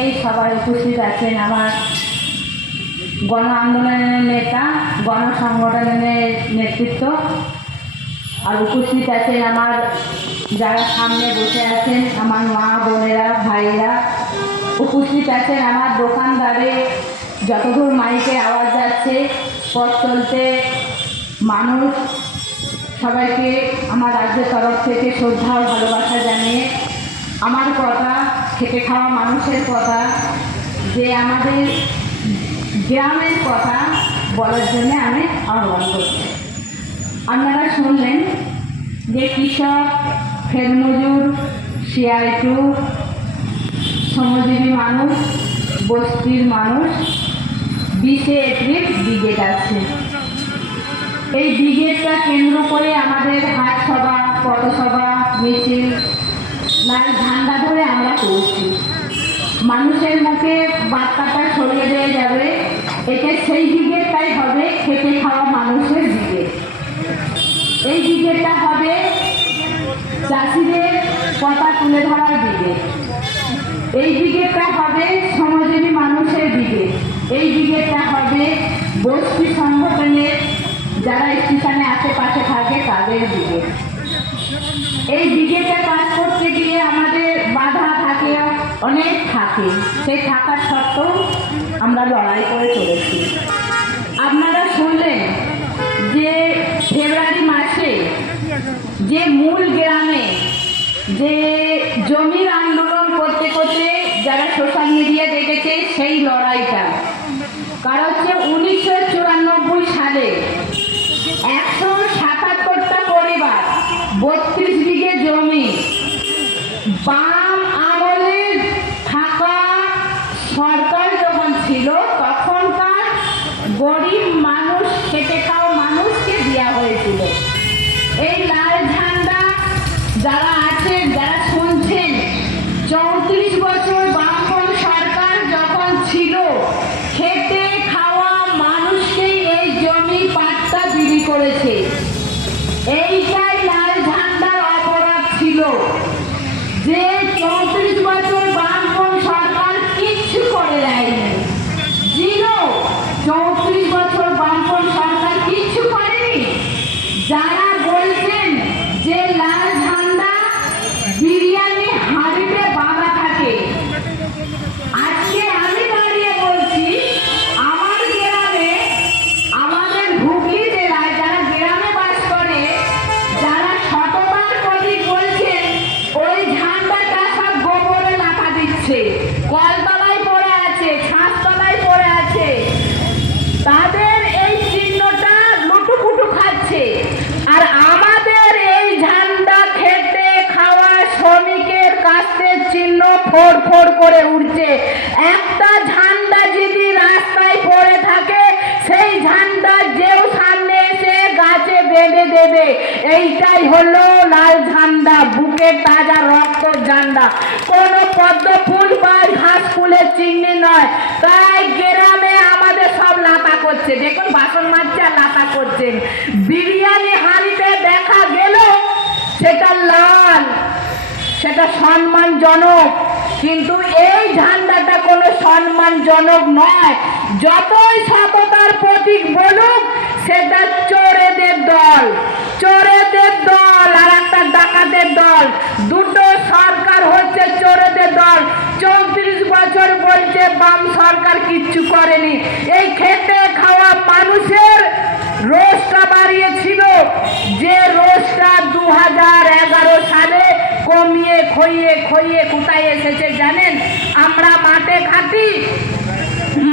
এই সবাই উপস্থিত আছেন আমার গণ আন্দোলনের নেতা, গণ সংগঠনের নেতৃত্ব। আর উপস্থিত আছেন আমার যারা সামনে বসে আছেন, আমার মা, বোনেরা ভাইরা উপস্থিত আছেন আমার দোকানদারে, যতদূর মাইকে আওয়াজ যাচ্ছে, পথ চলতে মানুষ। সবাইকে আমার রাজ্যের তরফ থেকে শ্রদ্ধা ও ভালোবাসা জানিয়ে আমার কথা খেটে খাওয়া মানুষের কথা, যে আমাদের গ্রামের কথা বলার জন্য আমি আহ্বান করছি। আপনারা শুনলেন যে কৃষক ফেরমজুর সিআই টু, শ্রমজীবী মানুষ, বস্তির মানুষ, বিশে এপ্রিল ব্রিগেড আছে। এই ব্রিগেডটা কেন্দ্র করে আমাদের হাট সভা পথসভা, মিছিল লাল ঝান্ডা ধরে আমরা করছি। মানুষের মুখে বার্তাটা ছড়িয়ে দেওয়া যাবে। এটা সেই ব্রিগেডটাই হবে খেতে খাওয়া মানুষের দিকে। এই ব্রিগেডটা হবে চাষিদের কথা তুলে ধরার দিকে। এই ব্রিগেডটা হবে সমাজের মানুষের দিকে। এই ব্রিগেডটা হবে বস্তি সংগঠনের যারা স্টেশনে আশেপাশে থাকে, তাদের দিকে। এই ব্রিগেডে কাজ করতে গিয়ে আমাদের অনেক থাকে। সেই থাকার সত্ত্বেও আমরা লড়াই করে চলেছি। আপনারা শুনলেন যে ফেব্রুয়ারি মাসে যে মূল গ্রামে যে জমির আন্দোলন করতে করতে যারা সোশ্যাল মিডিয়া দেখেছে সেই লড়াইটা। কারণ হচ্ছে উনিশশো চুরানব্বই সালে একশো সাতাত্তরটা পরিবার বত্রিশ বিঘে জমি বাম একটা ঝান্ডা যদি রাস্তায় পড়ে থাকে, সেই ঝান্ডা যেও সামনে এসে গাছে বেঁধে দেবে। এইটাই হলো লাল ঝান্ডা বুকের তাজা রক্ত ঝান্ডা। কোনো পদ্ম ফুল বা ঘাস ফুলের চিহ্ন নয়। তাই গ্রামে আমাদের সব লাতা করছে। দেখুন, বাসন মাজছে আর লাতা করছেন। বিরিয়ানি হাঁড়িতে দেখা গেল, সেটা লাল সেটা সম্মানজনক। কিন্তু এই ঝান্ডাটা কোনো সম্মানজনক নয়। যতই সততার প্রতীক বলুক, সেটা চোরেদের দল। চোরেদের দল আর একটা ডাকাতের দল। দুটো সরকার হচ্ছে চোরেদের দল। চৌত্রিশ বছর বলছে বাম সরকার কিচ্ছু করেনি। এই খেতে খাওয়া মানুষের রোজটা বাড়িয়েছিল। যে রোজটা দু হাজার এগারো কমিয়ে খইয়ে খইয়ে কোথায় এসেছে জানেন? আমরা মাঠে খাটি।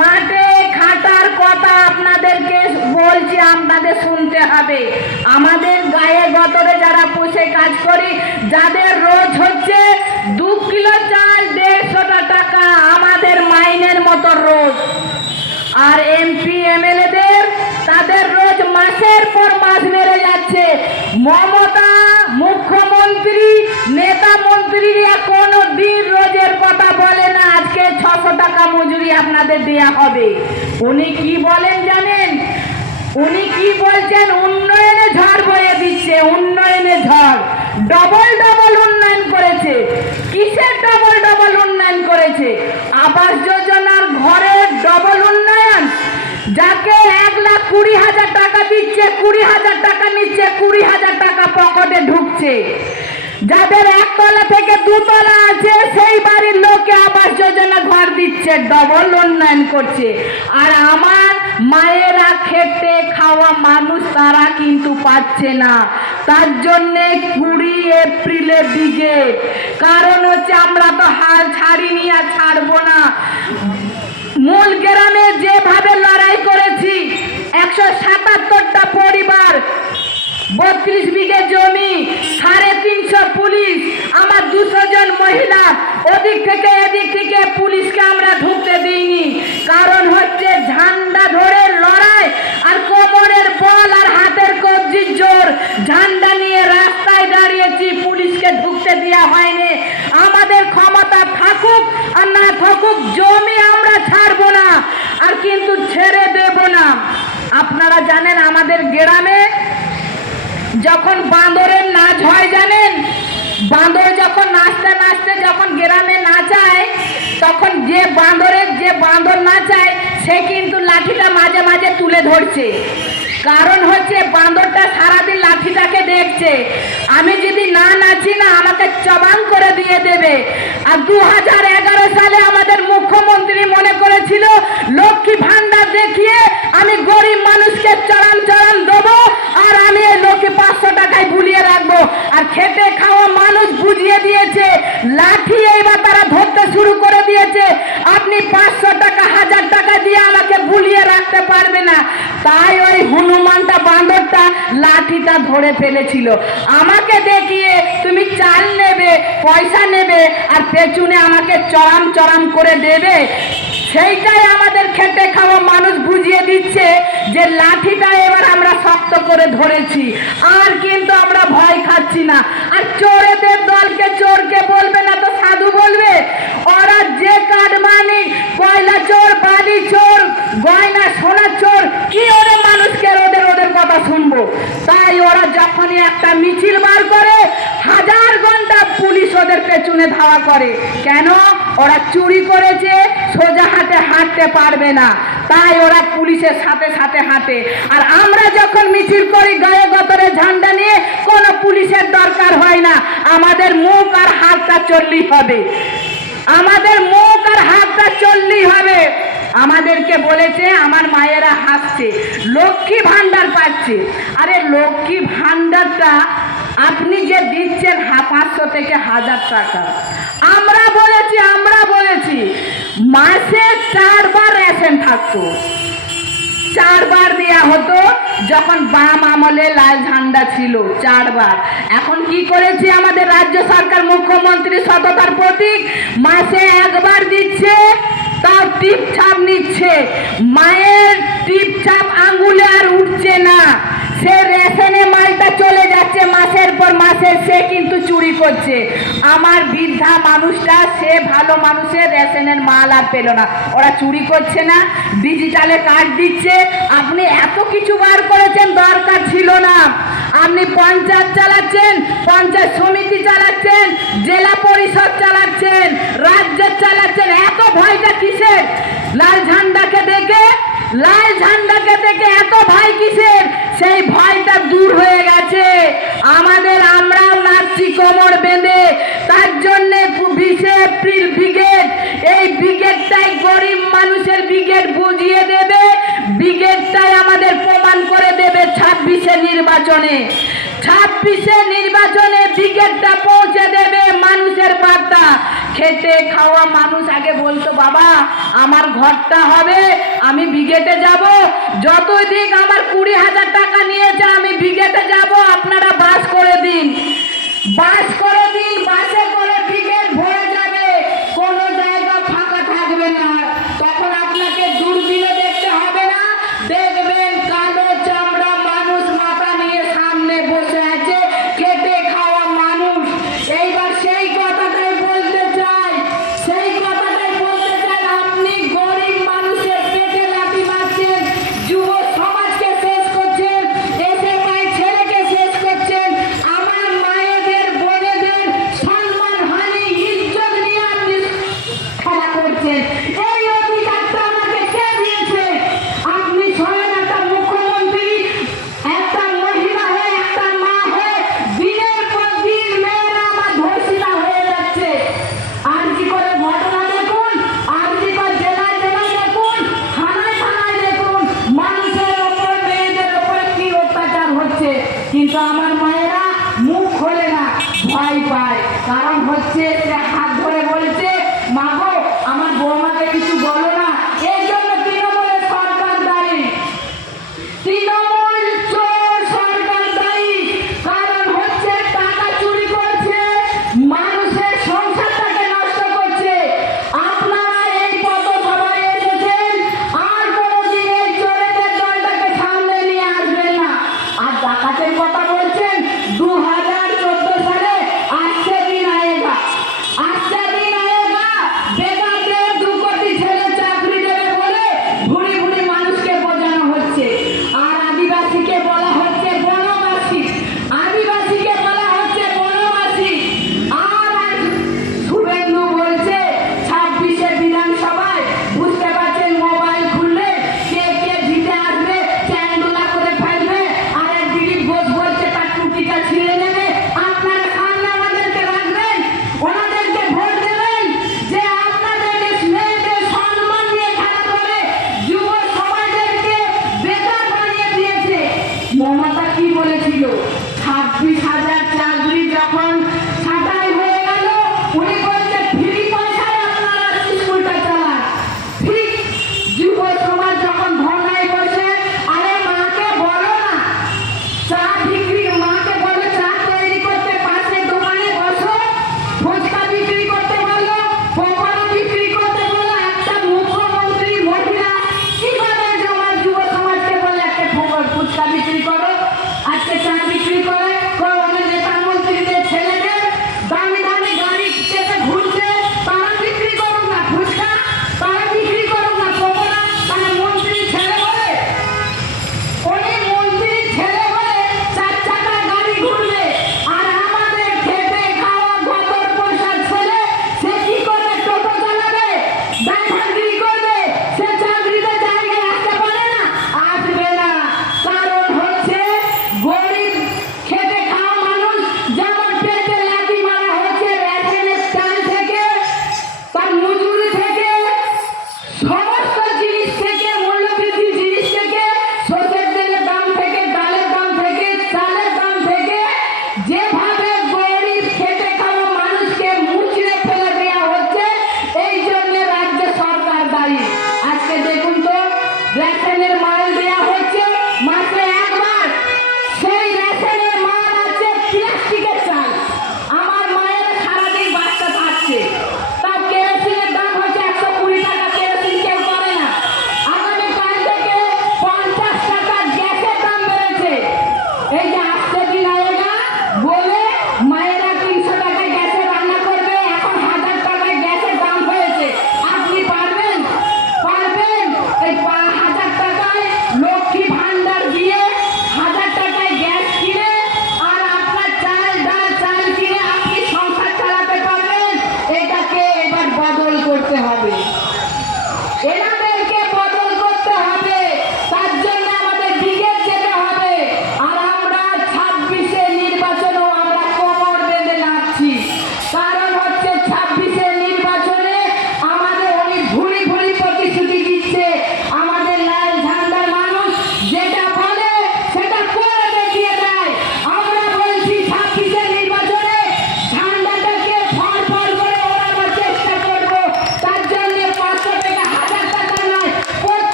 মাঠে খাটার কথা আপনাদেরকে বলছি, আপনাদের শুনতে হবে। আমাদের গায়ে গতরে যারা পুষে কাজ করি, যাদের রোজ হচ্ছে দু কিলো চাল দেড়শোটা টাকা আমাদের মাইনের মতো রোজ। আর এমপি, এমএলএদের তাদের রোজ মাসের পর মাস মেরে যাচ্ছে। মমতা আপনাদের দেয়া হবে। উনি কি বলেন জানেন? উনি কি বলছেন? উন্নয়নে ঝড় বয়ে দিচ্ছে, উন্নয়নে ঝড়। ডবল ডবল উন্নয়ন করেছে। কিসের ডবল ডবল উন্নয়ন করেছে? আবাস যোজনার ঘরের ডবল উন্নয়ন। যাকে এক লাখ কুড়ি হাজার টাকা দিচ্ছে, কুড়ি হাজার টাকা নিচ্ছে, কুড়ি হাজার টাকা পকেটে ঢুকছে। যাদের একতলা থেকে দুতলা আছে, সেই বাড়ির লোককে আবাস যোজনা ঘর দিচ্ছে ডবল উন্নয়ন করছে। আর আমার মায়েরা খেটে খাওয়া মানুষ তারা কিন্তু পাচ্ছে না। তার জন্যে কুড়ি এপ্রিলে দিকে কারণ হচ্ছে আমরা তো হাল ছাড়িনি আর ছাড়বো না। মূল গ্রামে যেভাবে লড়াই করেছি, একশো সাতাত্তরটা পরিবার বত্রিশ বিঘে জমি, সাড়ে তিনশো পুলিশ। আমার দুশো জন মহিলা, ওদিক থেকে এদিক থেকে পুলিশকে আমরা ঢুকতে দিইনি। কারণ হচ্ছে ঝান্ডা ধরে লড়াই আর কোমরের বল আর হাতের কবজির জোর। ঝান্ডা নিয়ে রাস্তায় দাঁড়িয়েছি, পুলিশকে ঢুকতে দেওয়া হয়নি। আমাদের ক্ষমতা থাকুক আর না থাকুক জমি আমরা ছাড়বো না আর কিন্তু ছেড়ে দেব না আপনারা জানেন আমাদের গ্রামে যখন বাঁদরের নাচ হয় জানেন বাঁদর যখন নাচতে নাচতে যখন গ্রামে নাচায় তখন যে বাঁদরের, যে বাঁদর না চায়, সে কিন্তু লাঠিটা মাঝে মাঝে তুলে ধরছে। কারণ হচ্ছে বাঁদরটা সারাদিন লাঠিটাকে দেখছে। আমি যদি না নাচি না, আমাকে চবাং করে দিয়ে দেবে। আর দু হাজার এগারো সালে আমাদের মুখ্যমন্ত্রী মনে করেছিল, লক্ষ্মী ভান্ডার দেখিয়ে আমি গরিব মানুষকে চড়ান চড়ান দেবো আর আমি এই লোকে পাঁচশো টাকায় ভুলিয়ে রাখব আর খেটে খাওয়া মানুষ বুঝিয়ে দিয়েছে লাঠি এইবার তারা ধরতে শুরু করে দিয়েছে আপনি পাঁচশো টাকা হাজার টাকা দিয়ে আমাকে ভুলিয়ে রাখতে পারবে না তাই ওই হনুমানটা বাঁদরটা লাঠিটা ধরে ফেলেছিল আমাকে দেখিয়ে তুমি চাল নেবে পয়সা নেবে আর পেছনে চড়াম চড়াম করে দেবে। সেইটাই আমাদের খেটে খাওয়া মানুষ বুঝিয়ে দিচ্ছে যে লাঠিটা এবার আমরা শক্ত করে ধরেছি। আর কিন্তু আমরা ভয় খাচ্ছি না। আর চোরেদের দলকে চোরকে বলবে না তো সাধু বলবে? ওরা যে কাটমানি কয়লা চোর, বালি চোর, গয়না, সোনা চোর, কি ওরে মানুষকে ওদের ওদের কথা শুনব? তাই ওরা যখনই একটা মিছিল বার করে, হাজার ঘণ্টা পুলিশ ওদের পেছনে ধাওয়া করে। কেন? ওরা চুরি করেছে, সোজা হাতে হাঁটতে পারবে না। তাই ওরা পুলিশের সাথে সাথে হাঁটে। আর আমরা যখন মিছিল করি, গায়ে গতরে ঝান্ডা নিয়ে, কোনো পুলিশের দরকার হয় না। আমাদের মুখ আর হাতটা চললেই হবে। আমাদের মুখ আর হাতটা চললেই হবে। আমাদেরকে বলেছে, আমার মায়েরা হাসছে। লক্ষ্মী ভান্ডার পাচ্ছে। আরে লক্ষ্মী ভান্ডারটা আপনি যে দিচ্ছেন পাঁচশো থেকে হাজার টাকা আমরা বলেছি আমরা বলেছি মাসে চারবার রেশন থাকতো। চারবার দেয়া হতো যখন বাম আমলে লাল ঝান্ডা ছিল, চারবার। এখন কি করেছে আমাদের রাজ্য সরকার, মুখ্যমন্ত্রী সততার প্রতীক? মাসে একবার দিচ্ছে, তাও টিপ ছাপ নিচ্ছে। মায়ের টিপ ছাপ আঙ্গুলে আর উঠছে না। সে রেশনে মালটা চলে যাচ্ছে মাসের পর মাসে সে কিন্তু চুরি করছে। আমার বৃদ্ধা মানুষটা, সে ভালো মানুষের রেশনের মাল আর পেল না। ওরা চুরি করছে না, ডিজিটালে কার্ড দিচ্ছে। আপনি এত কিছু বার করেছেন, দরকার ছিল না। আপনি পঞ্চায়েত চালাচ্ছেন, পঞ্চায়েত সমিতি চালাচ্ছেন, জেলা পরিষদ চালাচ্ছেন, রাজ্য চালাচ্ছেন। এত ভয়টা কিসের? লাল ঝান্ডাকে দেখে, লাল ঝান্ডাকে দেখে এত ভয় কিসের? সেই ভয়টা দূর হয়ে গেছে। আমাদের আমরাও নাচছি কোমর বেঁধে, তার জন্য বিশে এপ্রিল ব্রিগেড এই ব্রিগেডটাই গরিব মানুষের ব্রিগেড বুঝিয়ে দেবে ব্রিগেডটাই আমাদের প্রমাণ করে দেবে ছাব্বিশে নির্বাচনে। ছাব্বিশে নির্বাচনে ব্রিগেডটা পৌঁছে দেবে মানুষের বার্তা। খেতে খাওয়া মানুষ আগে বলতো, বাবা, আমার ঘরটা হবে, আমি যতই দিক আমার কুড়ি হাজার টাকা নিয়েছে, আমি ব্রিগেডে যাব, আপনারা বাস করে দিন। বাস করে দিন, বাসে করে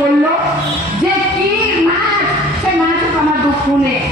করল যে কি মাছ সে মাছ আমার দুঃখ নেই